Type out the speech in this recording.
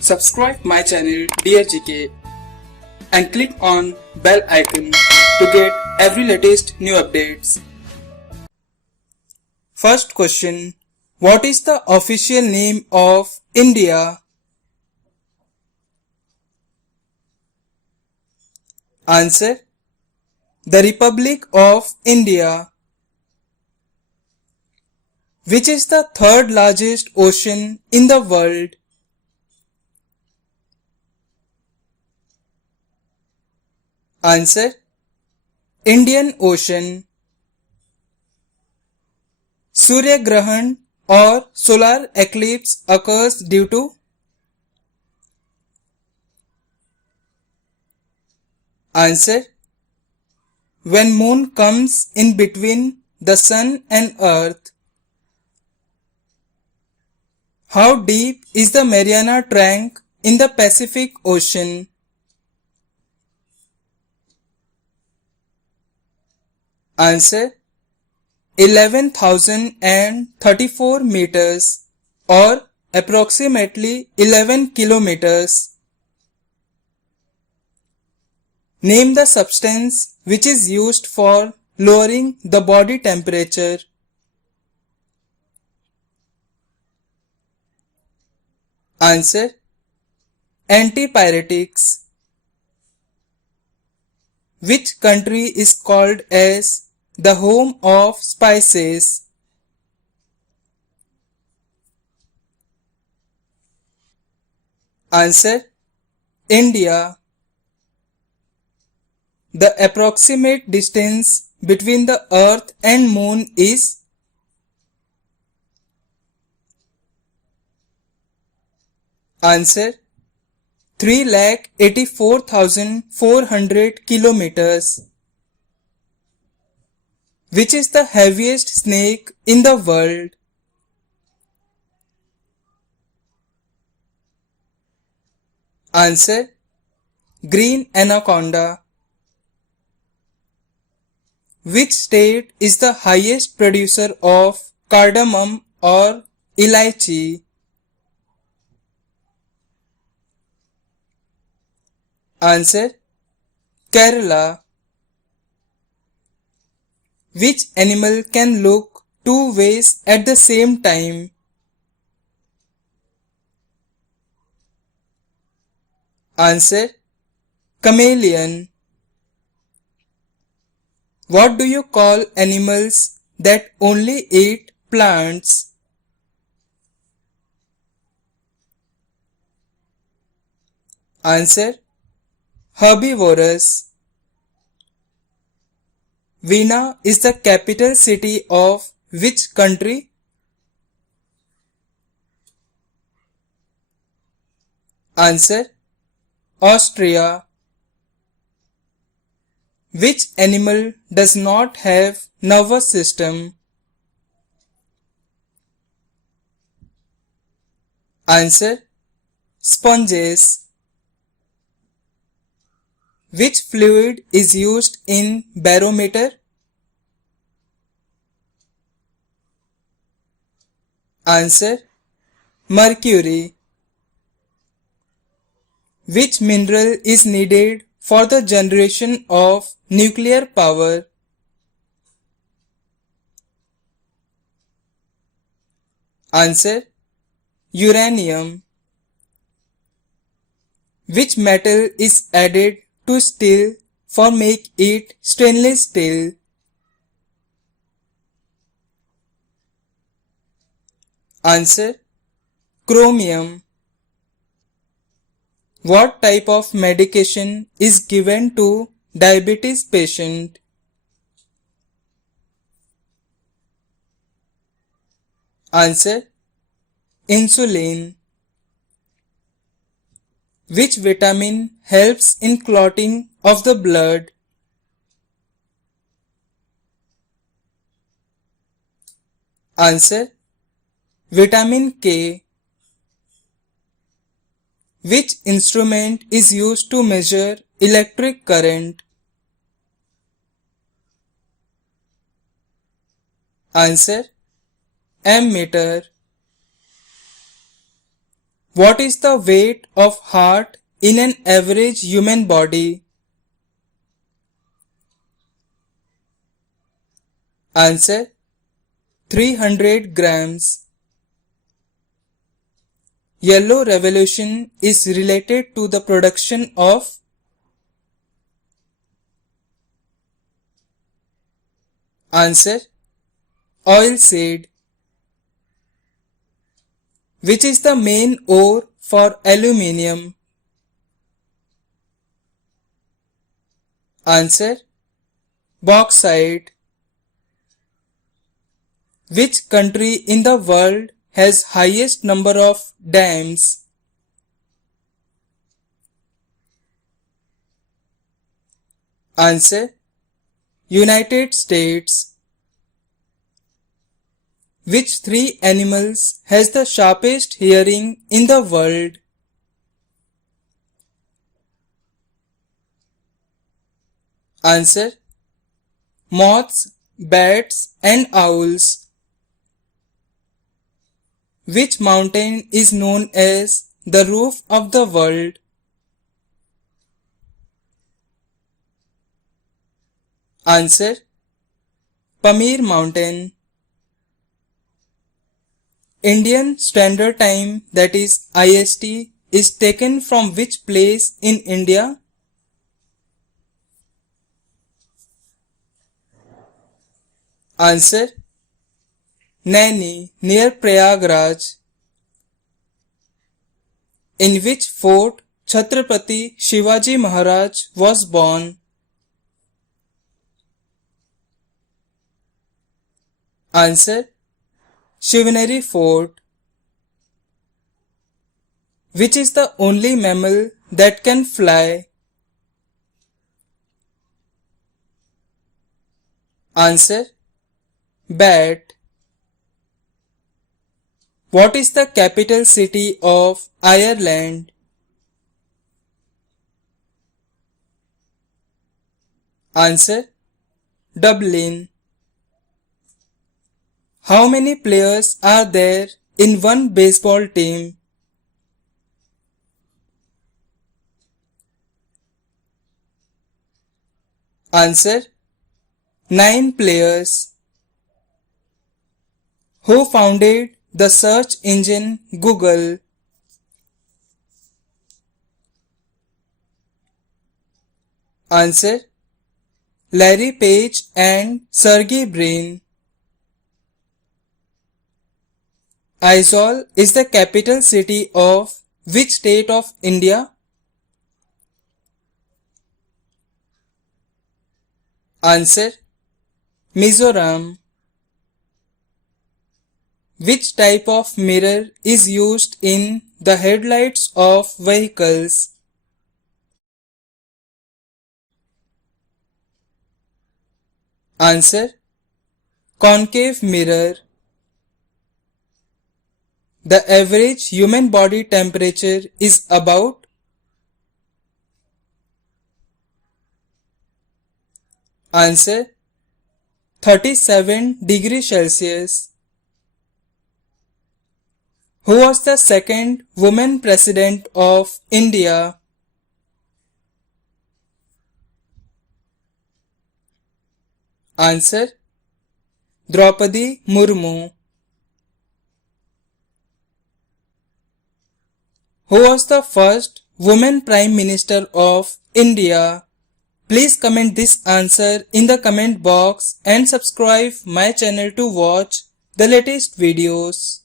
Subscribe my channel Dear GK and click on bell icon to get every latest new updates. First question. What is the official name of India? Answer. The Republic of India. Which is the third largest ocean in the world? Answer. Indian Ocean. Surya Grahan or solar eclipse occurs due to? Answer. When moon comes in between the sun and earth. How deep is the Mariana Trench in the Pacific Ocean? Answer. 11,034 meters or approximately 11 kilometers. Name the substance which is used for lowering the body temperature. Answer. Antipyretics. Which country is called as the home of spices? Answer. India. The approximate distance between the earth and moon is? Answer. 3,84,400 kilometers. Which is the heaviest snake in the world? Answer. Green anaconda. Which state is the highest producer of cardamom or elaichi? Answer. Kerala. Which animal can look two ways at the same time? Answer. Chameleon. What do you call animals that only eat plants? Answer. Herbivorous. Vienna is the capital city of which country? Answer. Austria. Which animal does not have nervous system? Answer. Sponges. Which fluid is used in barometer? Answer. Mercury. Which mineral is needed for the generation of nuclear power? Answer. Uranium. Which metal is added to steel for make it stainless steel? Answer. Chromium. What type of medication is given to diabetes patient? Answer. Insulin. Which vitamin helps in clotting of the blood? Answer. Vitamin K. Which instrument is used to measure electric current? Answer. Ammeter. What is the weight of heart in an average human body? Answer: 300 grams. Yellow revolution is related to the production of. Answer: oilseed. Which is the main ore for aluminium? Answer: bauxite. Which country in the world has highest number of dams? Answer: United States. Which three animals has the sharpest hearing in the world? Answer: moths, bats and owls. Which mountain is known as the roof of the world? Answer: Pamir Mountain. Indian Standard Time, that is IST, is taken from which place in India? Answer: Naini, near Prayagraj. In which fort Chhatrapati Shivaji Maharaj was born? Answer: Shivneri Fort. Which is the only mammal that can fly? Answer: bat. What is the capital city of Ireland? Answer: Dublin. How many players are there in one baseball team? Answer: 9 players. Who founded the search engine Google? Answer: Larry Page and Sergey Brin. Aizawl is the capital city of which state of India? Answer: Mizoram. Which type of mirror is used in the headlights of vehicles? Answer: concave mirror. The average human body temperature is about. Answer: 37 degrees Celsius. Who was the second woman president of India? Answer: Draupadi Murmu. Who was the first woman Prime Minister of India? Please comment this answer in the comment box and subscribe my channel to watch the latest videos.